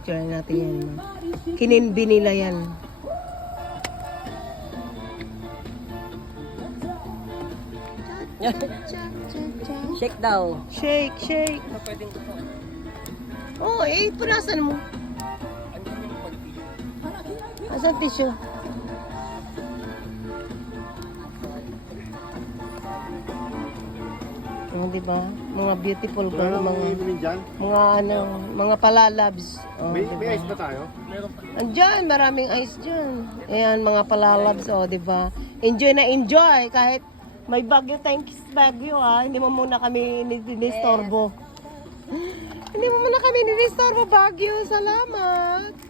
Picture natin yan. Kinimbi nila yan. Shake daw. Shake, shake. Oh, punasan mo. Asan tissue? Oh, di ba? Mga beautiful girl, mga palalabs. Oh, May diba? ice ba tayo? Andyan, maraming ice dyan. Ayan, mga palalabs, oh, di ba? Enjoy na enjoy kahit may bagyo, thanks bagyo ah. Hindi mo muna kami ninistorbo. Hindi mo muna kami ninistorbo, bagyo. Salamat.